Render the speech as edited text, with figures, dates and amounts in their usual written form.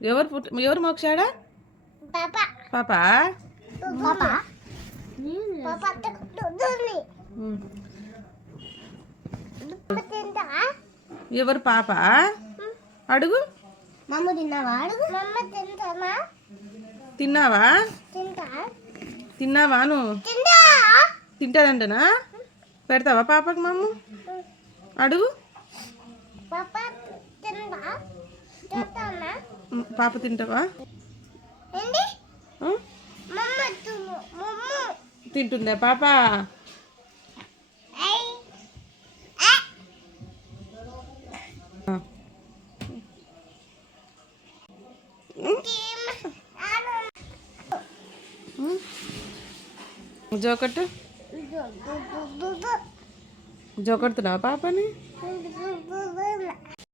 ఎవరు మోక్షాడా పాపా ఎవరు పాప అడుగు తిన్నావా తిన్నావా నువ్వు తింటాదంటనా పెడతావా పాపకి మమ్ము అడుగు పాప తింటావా తింటుందా పాప జోకట్టు జోకడుతున్నావా పాపని